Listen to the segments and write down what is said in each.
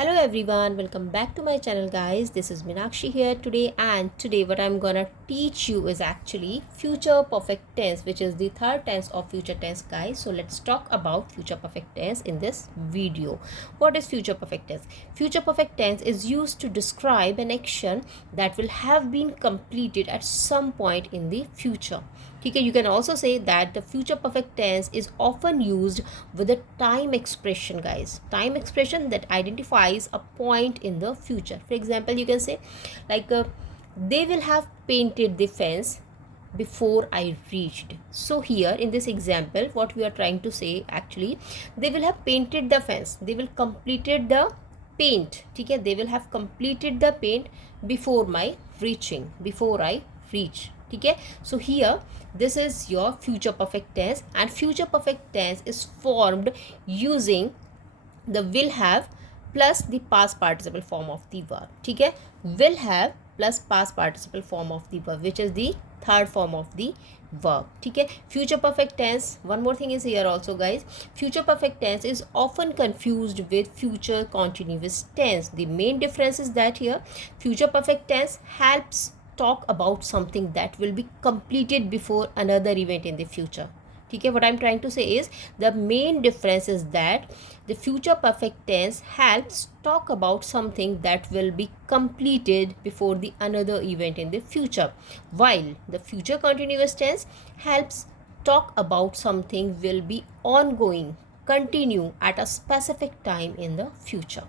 Hello everyone, welcome back to my channel guys. This is Meenakshi here today, and today what I'm gonna teach you is actually future perfect tense, which is the third tense of future tense guys. So let's talk about future perfect tense in this video. What is future perfect tense? Future perfect tense is used to describe an action that will have been completed at some point in the future. Okay, you can also say that the future perfect tense is often used with a time expression guys. Time expression that identifies a point in the future. For example, you can say like they will have painted the fence before I reached. So here in this example what we are trying to say actually, they will have painted the fence, they will completed the paint. Okay, they will have completed the paint before my reaching, before I reach. Okay, so here this is your future perfect tense, and future perfect tense is formed using the will have plus the past participle form of the verb. ठीक है, will have plus past participle form of the verb, which is the third form of the verb. ठीक है, future perfect tense, one more thing is here also guys, future perfect tense is often confused with future continuous tense. The main difference is that here future perfect tense helps talk about something that will be completed before another event in the future. ठीक है, what I'm trying to say is the main difference is that the future perfect tense helps talk about something that will be completed before the another event in the future, while the future continuous tense helps talk about something will be ongoing, continue at a specific time in the future.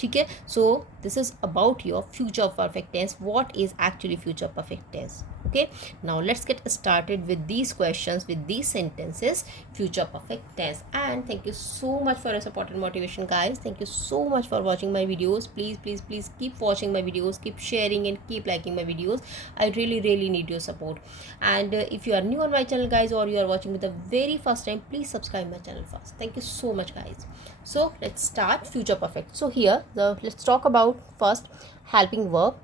ठीक है, so this is about your future perfect tense. What is actually future perfect tense? Okay, now let's get started with these questions, with these sentences. Future perfect tense. And thank you so much for your support and motivation guys. Thank you so much for watching my videos. Please keep watching my videos, keep sharing and keep liking my videos. I really need your support. And if you are new on my channel guys, or you are watching with the very first time, please subscribe my channel first. Thank you so much guys. So let's start future perfect. So here let's talk about first helping verb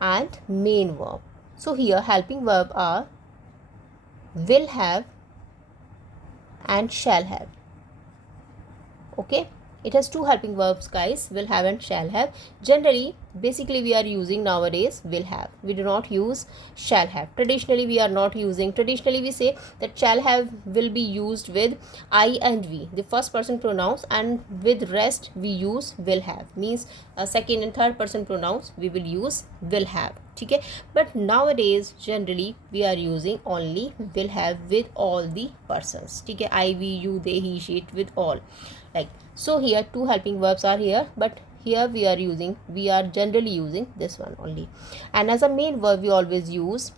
and main verb. So here helping verb are will have and shall have. Okay, it has two helping verbs guys, will have and shall have. Generally basically we are using nowadays will have, we do not use shall have. Traditionally we are not using, traditionally we say that shall have will be used with I and we, the first person pronouns, and with rest we use will have, means second and third person pronouns we will use will have. ठीक है, but nowadays generally we are using only will have with all the persons. ठीक है, I, we, you, they, he, she, it, with all, like so. Here two helping verbs are here, but here we are generally using this one only. And as a main verb we always use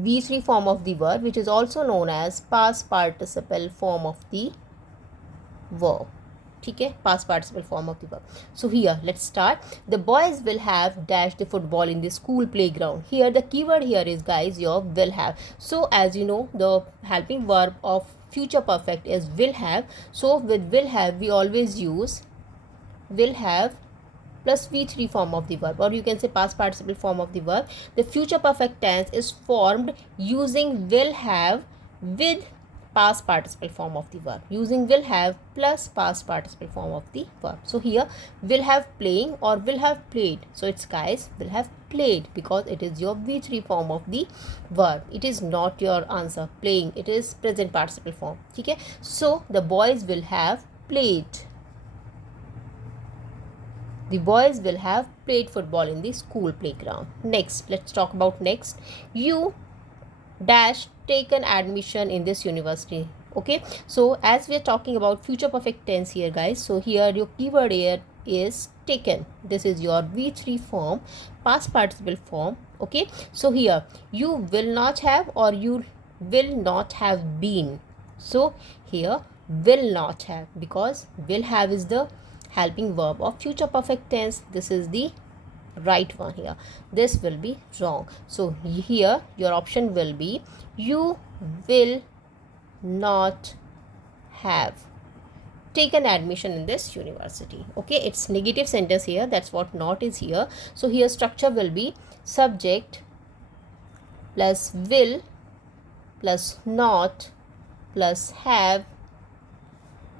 V3 form of the verb, which is also known as past participle form of the verb. ठीक है, past participle form of the verb. So here let's start. The boys will have dash the football in the school playground. Here the keyword here is guys your will have. So as you know, the helping verb of future perfect is will have. So with will have we always use will have plus V3 form of the verb, or you can say past participle form of the verb. The future perfect tense is formed using will have with past participle form of the verb, using will have plus past participle form of the verb. So here will have playing or will have played, so it's guys will have played because it is your V3 form of the verb. It is not your answer playing, it is present participle form. Okay, so the boys will have played, the boys will have played football in the school playground. Next, let's talk about next. You dash taken admission in this university. Okay, so as we are talking about future perfect tense here guys, so here your keyword here is taken. This is your V3 form, past participle form. Okay, so here you will not have or you will not have been. So here will not have, because will have is the helping verb of future perfect tense. This is the right one here, this will be wrong. So here your option will be you will not have taken admission in this university. Okay, it's negative sentence here, that's what not is here. So here structure will be subject plus will plus not plus have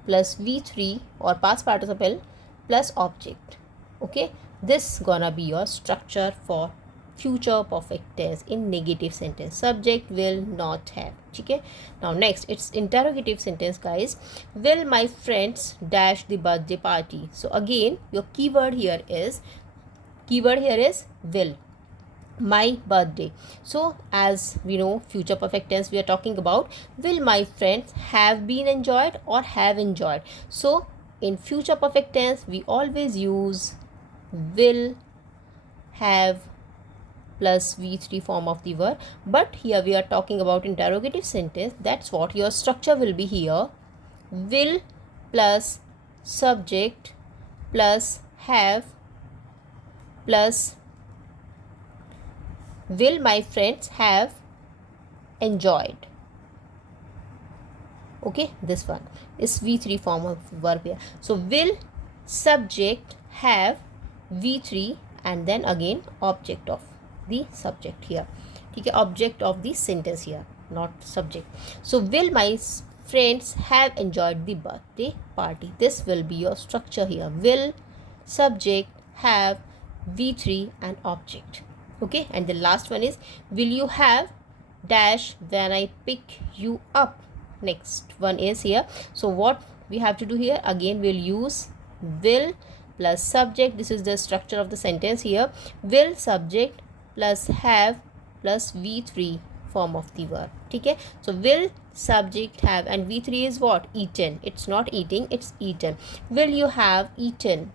plus V3 or past participle plus object. Okay, this gonna be your structure for future perfect tense in negative sentence. Subject will not have. Okay, now next it's interrogative sentence, guys. Will my friends dash the birthday party? So again your keyword here is will. My birthday. So as we know, future perfect tense we are talking about, will my friends have been enjoyed or have enjoyed. So in future perfect tense we always use will, have plus v3 form of the verb, but here we are talking about interrogative sentence. That's what your structure will be here. Will plus subject plus have plus will my friends have enjoyed. Okay, this one is v3 form of verb here. So will, subject, have, v3, and then again object of the subject here. Okay, object of the sentence here, not subject. So will my friends have enjoyed the birthday party? This will be your structure here. Will, subject, have, v3, and object. Okay, and the last one is will you have dash when I pick you up. Next one is here. So what we have to do here, again we'll use will plus subject. This is the structure of the sentence here. Will, subject plus have plus v3 form of the verb. Okay, so will, subject, have, and v3 is what? Eaten. It's not eating, it's eaten. Will you have eaten?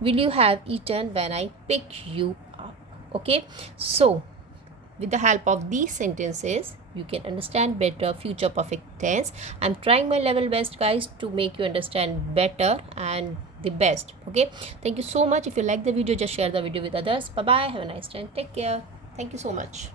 Will you have eaten when I pick you up? Okay, so with the help of these sentences you can understand better future perfect tense. I'm trying my level best, guys, to make you understand better and the best. Okay, thank you so much. If you like the video, just share the video with others. Bye bye, have a nice time, take care. Thank you so much.